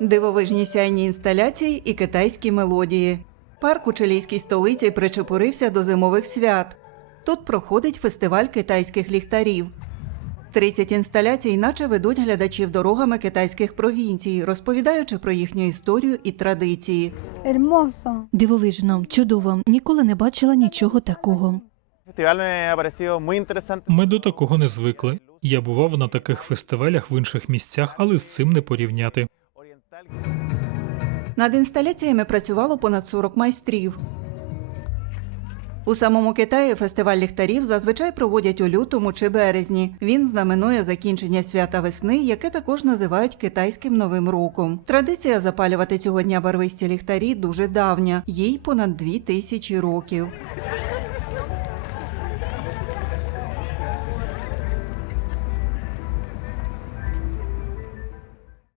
дивовижні сяйні інсталяції і китайські мелодії. Парк у чилійській столиці причепурився до зимових свят. Тут проходить фестиваль китайських ліхтарів. 30 інсталяцій наче ведуть глядачів дорогами китайських провінцій, розповідаючи про їхню історію і традиції. Дивовижно, чудово. Ніколи не бачила нічого такого. Ми до такого не звикли. Я бував на таких фестивалях в інших місцях, але з цим не порівняти. Над інсталяціями працювало понад 40 майстрів. У самому Китаї фестиваль ліхтарів зазвичай проводять у лютому чи березні. Він знаменує закінчення свята весни, яке також називають китайським новим роком. Традиція запалювати цього дня барвисті ліхтарі дуже давня, їй понад дві тисячі років.